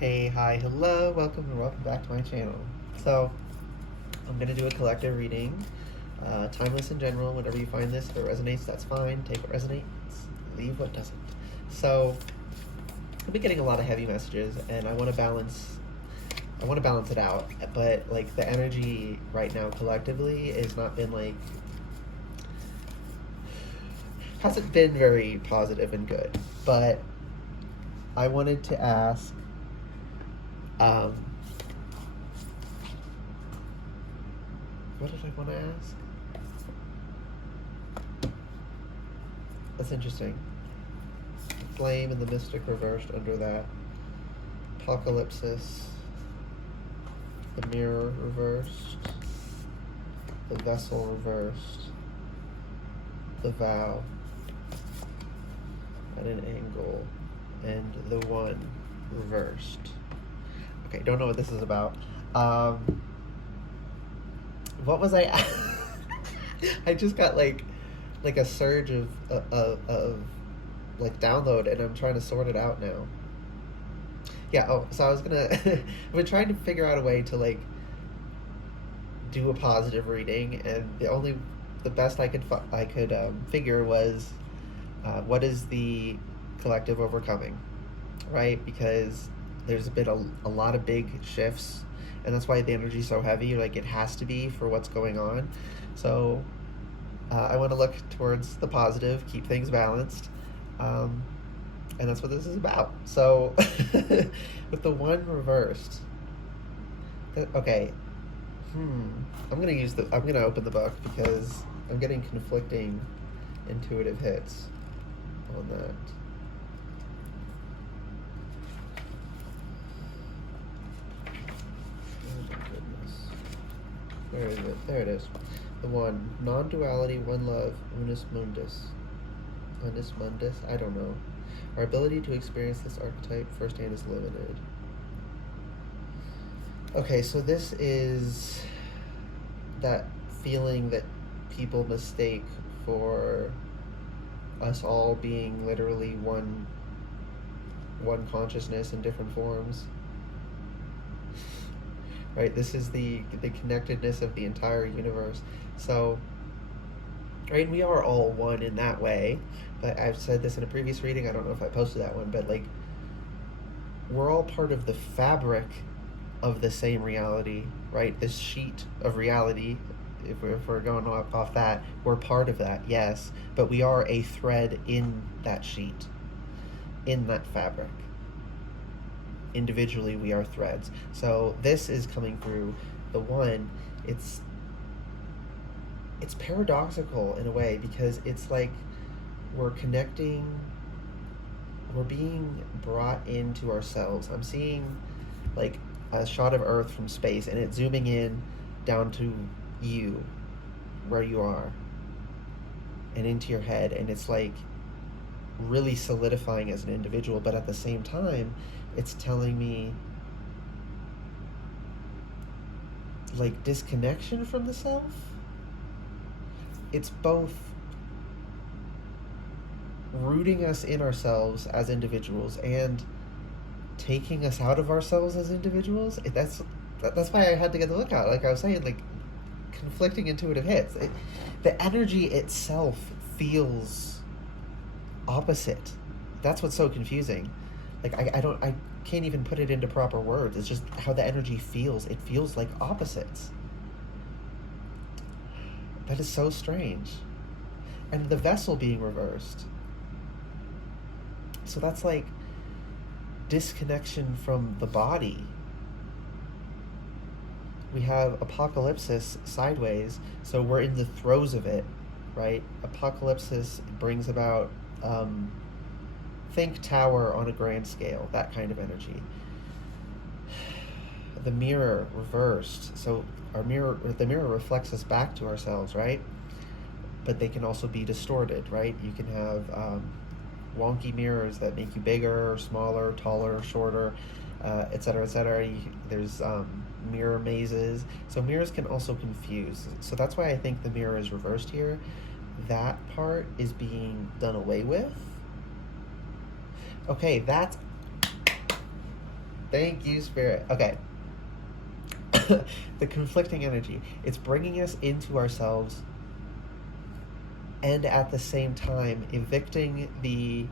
Hey, hi, hello, welcome and welcome back to my channel. So, I'm going to do a collective reading, timeless in general. Whenever you find this, if it resonates, that's fine. Take what resonates, leave what doesn't. So, I've been getting a lot of heavy messages, and I want to balance it out, but like the energy right now collectively has not been hasn't been very positive and good. But I wanted to ask, um, what did I want to ask? That's interesting. Flame and the mystic reversed under that. Apocalypsis. The mirror reversed. The vessel reversed. The vow at an angle. And the one reversed. Okay, don't know what this is about. What was I? I just got like a surge of like download, and I'm trying to sort it out now. Yeah. Oh, so I was gonna. I've been trying to figure out a way to like do a positive reading, and the best I could figure was what is the collective overcoming, right? Because there's been a lot of big shifts, and that's why the energy's so heavy. Like it has to be for what's going on. So I want to look towards the positive, keep things balanced, and that's what this is about. So with the one reversed, okay. I'm gonna open the book because I'm getting conflicting intuitive hits on that. Oh my goodness. Where is it? There it is. The one. Non-duality, one love, unus mundus. Unus mundus? I don't know. Our ability to experience this archetype firsthand is limited. Okay, so this is that feeling that people mistake for us all being literally one consciousness in different forms. Right? This is the connectedness of the entire universe. So, right, we are all one in that way. But I've said this in a previous reading. I don't know if I posted that one, but like, we're all part of the fabric of the same reality, right? This sheet of reality, if we're going off that, we're part of that, yes, but we are a thread in that sheet, in that fabric. Individually, we are threads. So this is coming through the one. It's paradoxical in a way, because it's like we're connecting, we're being brought into ourselves. I'm seeing like a shot of Earth from space, and it's zooming in down to you, where you are, and into your head, and it's like really solidifying as an individual, but at the same time, it's telling me like disconnection from the self. It's both rooting us in ourselves as individuals and taking us out of ourselves as individuals. That's why I had to get the look out. Like I was saying, like conflicting intuitive hits. The energy itself feels opposite. That's what's so confusing. Like I can't even put it into proper words. It's just how the energy feels. It feels like opposites. That is so strange. And the vessel being reversed. So that's like disconnection from the body. We have apocalypsis sideways, so we're in the throes of it, right? Apocalypsis brings about, think tower on a grand scale, that kind of energy. The mirror reversed, so the mirror reflects us back to ourselves, right? But they can also be distorted, right? You can have wonky mirrors that make you bigger or smaller, taller or shorter, etc., etc. There's mirror mazes. So mirrors can also confuse. So that's why I think the mirror is reversed here. That part is being done away with. Okay, that's Thank you, Spirit. Okay. The conflicting energy. It's bringing us into ourselves and at the same time evicting the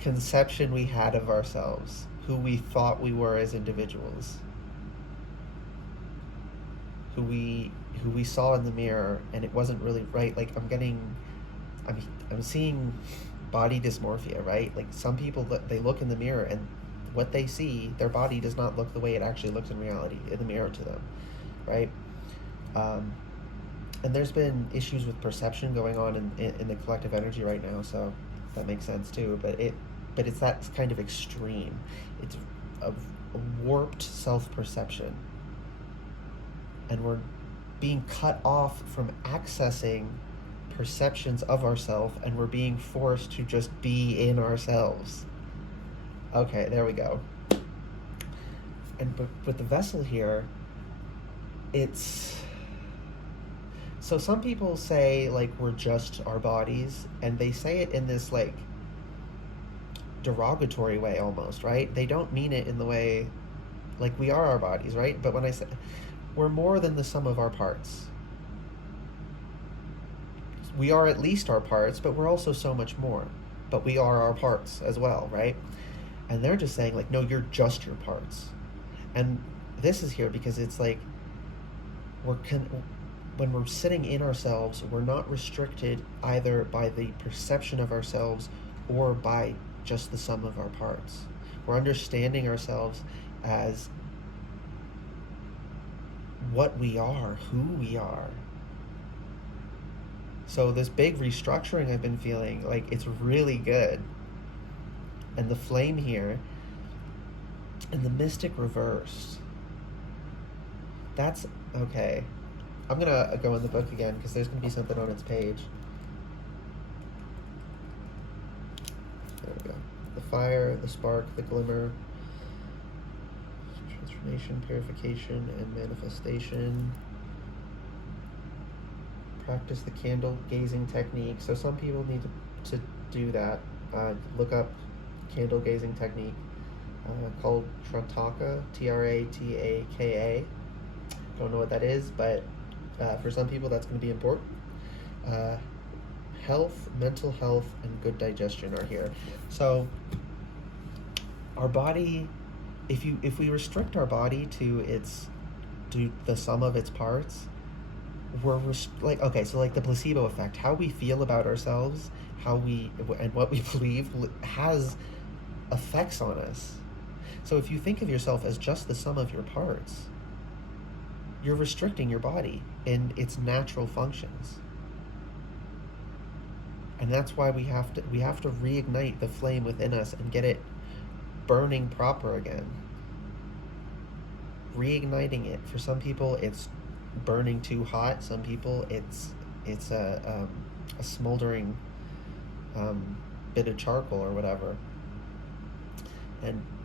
conception we had of ourselves, who we thought we were as individuals, who we saw in the mirror, and it wasn't really right. Like I'm seeing body dysmorphia, right? Like some people, they look in the mirror and what they see, their body does not look the way it actually looks in reality in the mirror to them, right? Um, and there's been issues with perception going on in the collective energy right now, so that makes sense too. But it's that kind of extreme. It's a warped self-perception, and we're being cut off from accessing perceptions of ourselves, and we're being forced to just be in ourselves. Okay, there we go. And but with the vessel here, it's so some people say like we're just our bodies, and they say it in this like derogatory way almost, right? They don't mean it in the way like we are our bodies, right? But when I say we're more than the sum of our parts, we are at least our parts, but we're also so much more. But we are our parts as well, right? And they're just saying like, no, you're just your parts. And this is here because it's like when we're sitting in ourselves, we're not restricted either by the perception of ourselves or by just the sum of our parts. We're understanding ourselves as what we are, who we are. So this big restructuring I've been feeling, like it's really good. And the flame here, and the mystic reverse. That's, okay. I'm gonna go in the book again because there's gonna be something on its page. There we go. The fire, the spark, the glimmer, transformation, purification, and manifestation. Practice the candle gazing technique. So some people need to do that. Look up candle gazing technique called Trataka, Trataka. Don't know what that is, but for some people that's going to be important. Health, mental health, and good digestion are here. So our body, if we restrict our body to the sum of its parts, we're like, okay, so like the placebo effect, how we feel about ourselves, and what we believe has effects on us. So if you think of yourself as just the sum of your parts, you're restricting your body in its natural functions. And that's why we have to reignite the flame within us and get it burning proper again. Reigniting it. For some people it's burning too hot. Some people it's a smoldering bit of charcoal or whatever.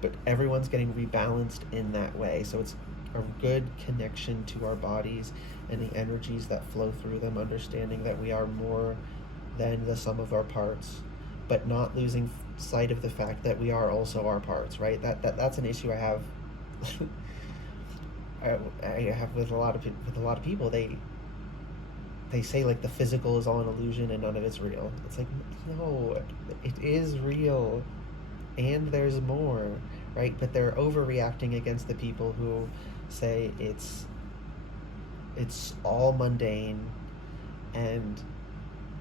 But everyone's getting rebalanced in that way. So it's a good connection to our bodies and the energies that flow through them, understanding that we are more than the sum of our parts, but not losing sight of the fact that we are also our parts, right? That's an issue I have. I have with a lot of people. They say like the physical is all an illusion and none of it's real. It's like, no, it is real, and there's more, right? But they're overreacting against the people who say it's all mundane, and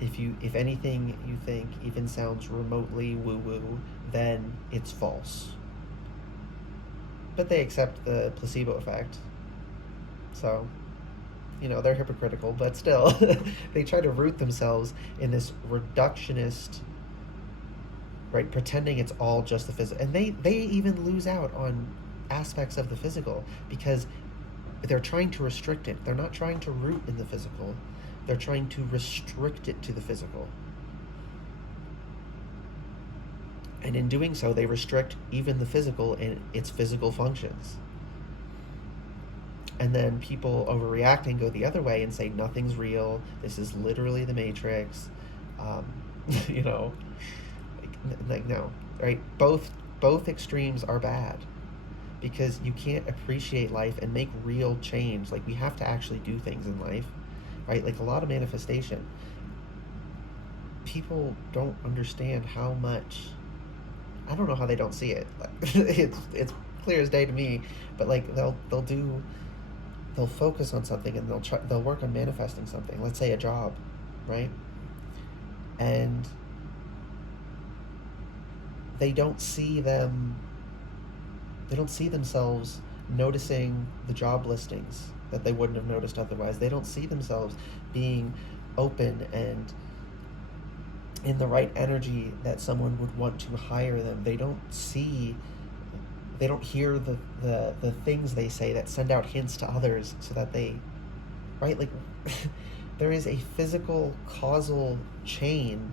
if anything you think even sounds remotely woo-woo, then it's false. But they accept the placebo effect. So, they're hypocritical, but still, they try to root themselves in this reductionist, right, pretending it's all just the physical. And they even lose out on aspects of the physical because they're trying to restrict it. They're not trying to root in the physical. They're trying to restrict it to the physical. And in doing so, they restrict even the physical in its physical functions. And then people overreacting go the other way and say nothing's real. This is literally the Matrix. Like no, right? Both extremes are bad. because you can't appreciate life and make real change. Like, we have to actually do things in life, right? Like, a lot of manifestation, people don't understand how much. I don't know how they don't see it. It's clear as day to me. But like, they'll focus on something, and they'll work on manifesting something. Let's say a job, right? And they don't see themselves noticing the job listings that they wouldn't have noticed otherwise. They don't see themselves being open and in the right energy that someone would want to hire them. They don't hear the things they say that send out hints to others, so that they, right? Like, there is a physical causal chain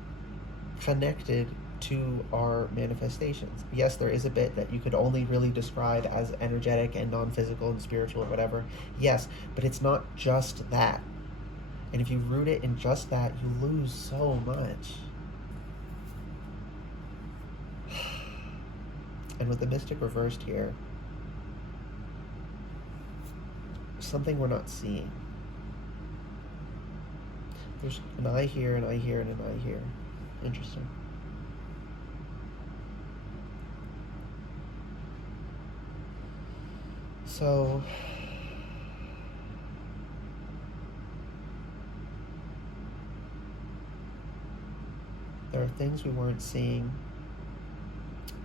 connected to our manifestations. Yes, there is a bit that you could only really describe as energetic and non-physical and spiritual or whatever. Yes, but it's not just that. And if you root it in just that, you lose so much. And with the mystic reversed here, something we're not seeing. There's an eye here, an eye here, and an eye here. Interesting. So, there are things we weren't seeing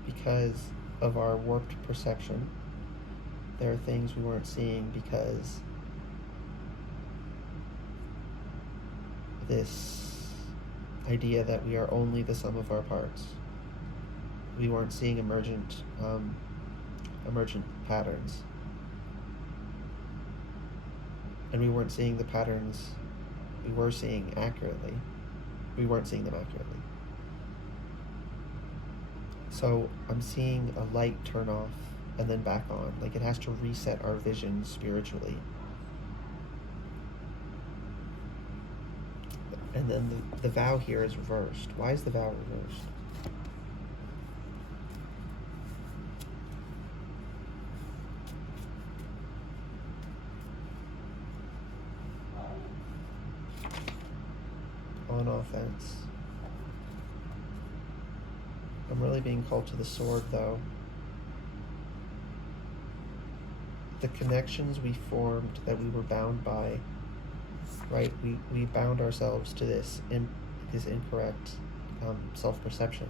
because of our warped perception. There are things we weren't seeing because this idea that we are only the sum of our parts. We weren't seeing emergent patterns. And we weren't seeing the patterns we were seeing accurately. We weren't seeing them accurately. So I'm seeing a light turn off and then back on. Like, it has to reset our vision spiritually. And then the vow here is reversed. Why is the vow reversed? On offense. I'm really being called to the sword, though. The connections we formed that we were bound by, right? We bound ourselves to this incorrect self-perception,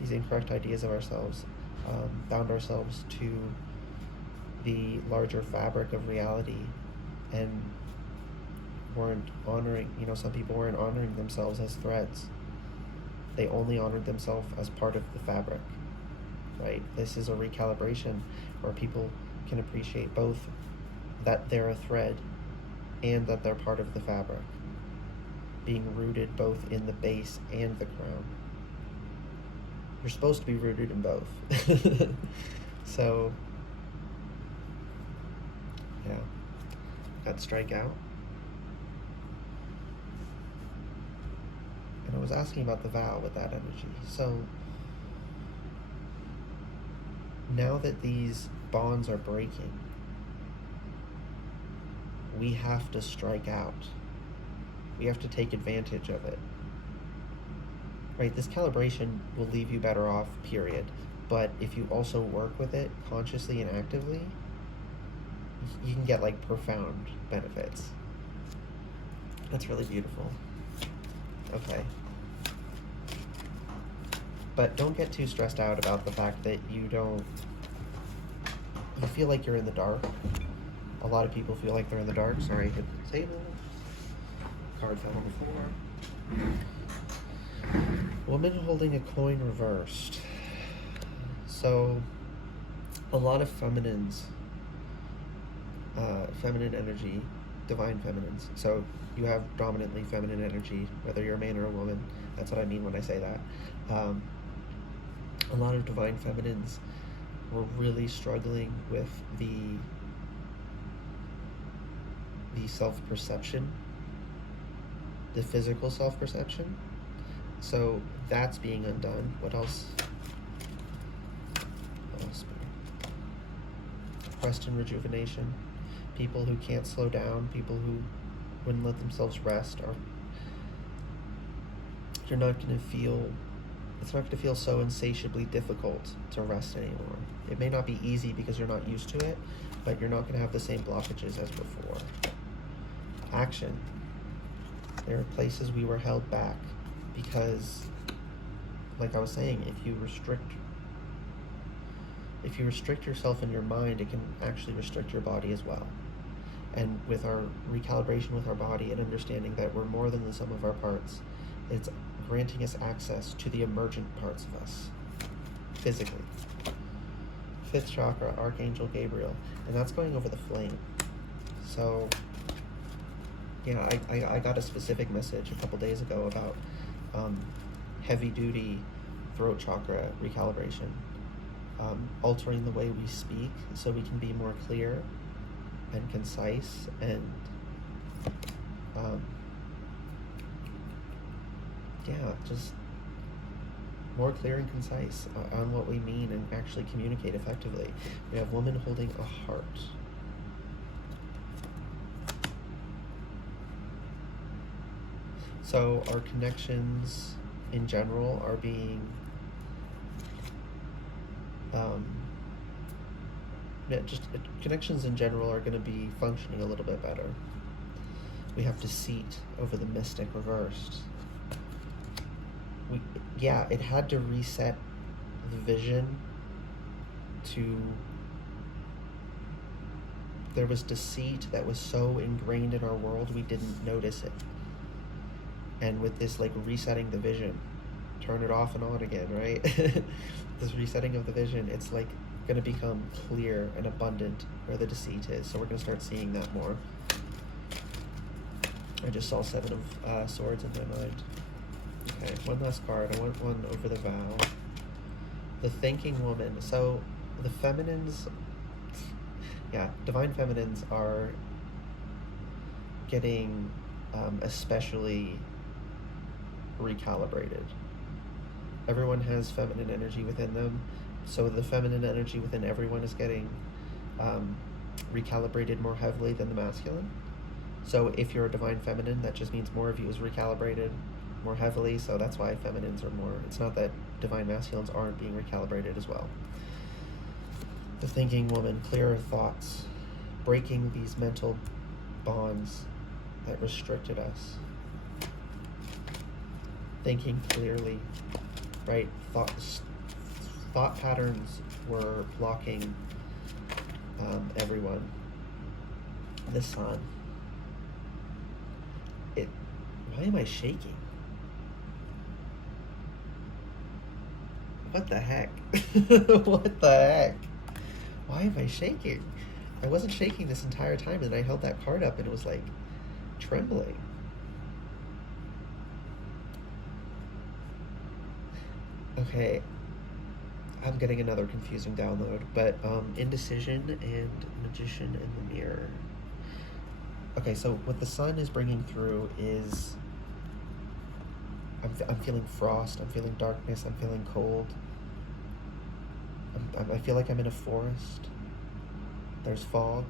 these incorrect ideas of ourselves, bound ourselves to the larger fabric of reality, and weren't honoring, some people weren't honoring themselves as threads. They only honored themselves as part of the fabric, right? This is a recalibration where people can appreciate both that they're a thread and that they're part of the fabric, being rooted both in the base and the crown. You're supposed to be rooted in both. So, yeah, got strike out. And I was asking about the vow with that energy. So, now that these bonds are breaking, we have to strike out. We have to take advantage of it. Right? This calibration will leave you better off, period. But if you also work with it consciously and actively, you can get like profound benefits. That's really beautiful. Okay. But don't get too stressed out about the fact that you feel like you're in the dark. A lot of people feel like they're in the dark. Sorry, hit the table. Card fell on the floor. Woman holding a coin reversed. So, a lot of feminine energy, divine feminines. So, you have dominantly feminine energy, whether you're a man or a woman. That's what I mean when I say that. A lot of divine feminines were really struggling with the self-perception, the physical self-perception. So that's being undone. What else? rest and rejuvenation. People who can't slow down, people who wouldn't let themselves rest, are you're not going to feel it's not going to feel so insatiably difficult to rest anymore. It may not be easy because you're not used to it, but you're not going to have the same blockages as before. Action. There are places we were held back because, like I was saying, if you restrict yourself in your mind, it can actually restrict your body as well. And with our recalibration with our body and understanding that we're more than the sum of our parts, it's granting us access to the emergent parts of us, physically. 5th chakra, Archangel Gabriel, and that's going over the flame. So, yeah, I got a specific message a couple days ago about heavy-duty throat chakra recalibration, altering the way we speak so we can be more clear and concise and just more clear and concise on what we mean and actually communicate effectively. We have woman holding a heart. So our connections in general are being connections in general are going to be functioning a little bit better. We have deceit over the mystic reversed. It had to reset the vision to... There was deceit that was so ingrained in our world we didn't notice it. And with this, like, resetting the vision, turn it off and on again, right? This resetting of the vision, it's like going to become clear and abundant where the deceit is. So we're going to start seeing that more. I just saw 7 of Swords in my mind. Okay, one last card. I want one over the vow. The Thinking Woman. So the feminines, divine feminines are getting especially recalibrated. Everyone has feminine energy within them, so the feminine energy within everyone is getting recalibrated more heavily than the masculine. So if you're a divine feminine, that just means more of you is recalibrated more heavily, so that's why feminines are more... It's not that divine masculines aren't being recalibrated as well. The Thinking Woman, clearer thoughts, breaking these mental bonds that restricted us. Thinking clearly, right? Thought patterns were blocking everyone. The Sun. Why am I shaking? What the heck? What the heck? Why am I shaking? I wasn't shaking this entire time, and I held that card up and it was like trembling. Okay, I'm getting another confusing download, but Indecision and Magician in the Mirror. Okay, so what the Sun is bringing through is I'm feeling frost, I'm feeling darkness, I'm feeling cold. I feel like I'm in a forest. There's fog.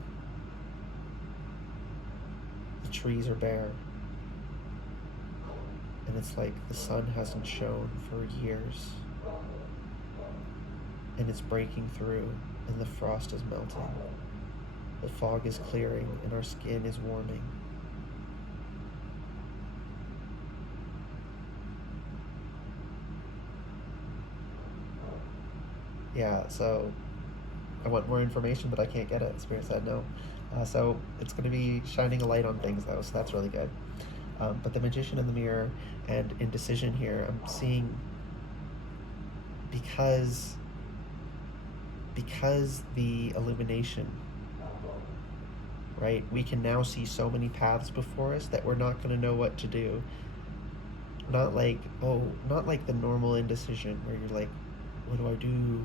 The trees are bare. And it's like the sun hasn't shone for years. And it's breaking through, and the frost is melting. The fog is clearing, and our skin is warming. Yeah, so I want more information, but I can't get it. Spirit said no. So it's going to be shining a light on things, though, so that's really good. But the Magician in the Mirror and Indecision here, I'm seeing because the illumination, right? We can now see so many paths before us that we're not going to know what to do. Not like the normal indecision where you're like, what do I do?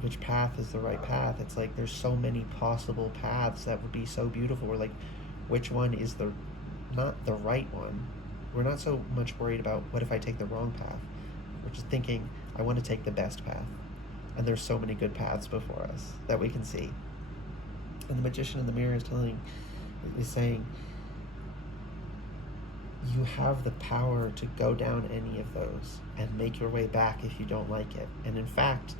Which path is the right path? It's like there's so many possible paths that would be so beautiful. We're like, which one is not the right one? We're not so much worried about what if I take the wrong path. We're just thinking, I want to take the best path. And there's so many good paths before us that we can see. And the magician in the mirror is saying, you have the power to go down any of those and make your way back if you don't like it. And in fact,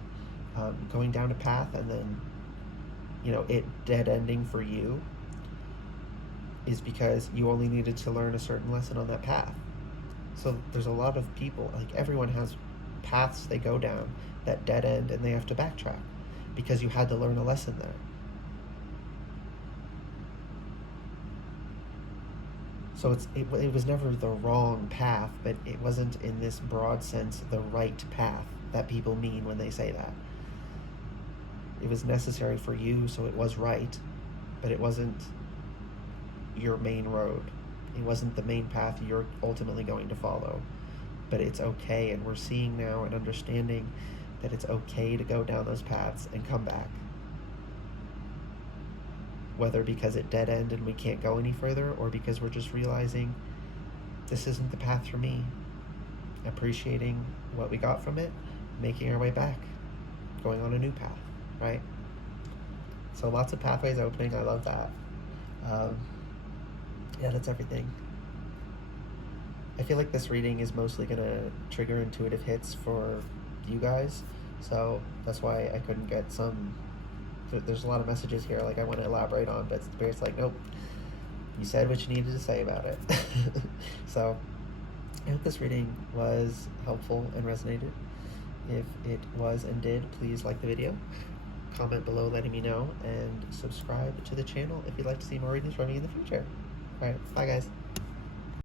going down a path and then, it dead ending for you is because you only needed to learn a certain lesson on that path. So there's a lot of people, like everyone has paths they go down that dead end and they have to backtrack because you had to learn a lesson there. So it was never the wrong path, but it wasn't in this broad sense the right path that people mean when they say that. It was necessary for you, so it was right, but it wasn't your main road. It wasn't the main path you're ultimately going to follow. But it's okay, and we're seeing now and understanding that it's okay to go down those paths and come back. Whether because it dead end and we can't go any further, or because we're just realizing this isn't the path for me. Appreciating what we got from it, making our way back, going on a new path, right? So lots of pathways opening. I love that. Yeah, that's everything. I feel like this reading is mostly going to trigger intuitive hits for you guys. So that's why I couldn't get some... There's a lot of messages here like I want to elaborate on, but Spirit's like, nope, you said what you needed to say about it. So I hope this reading was helpful and resonated. If it was and did, please like the video, comment below letting me know, and subscribe to the channel if you'd like to see more readings from me in the future. Alright, bye guys.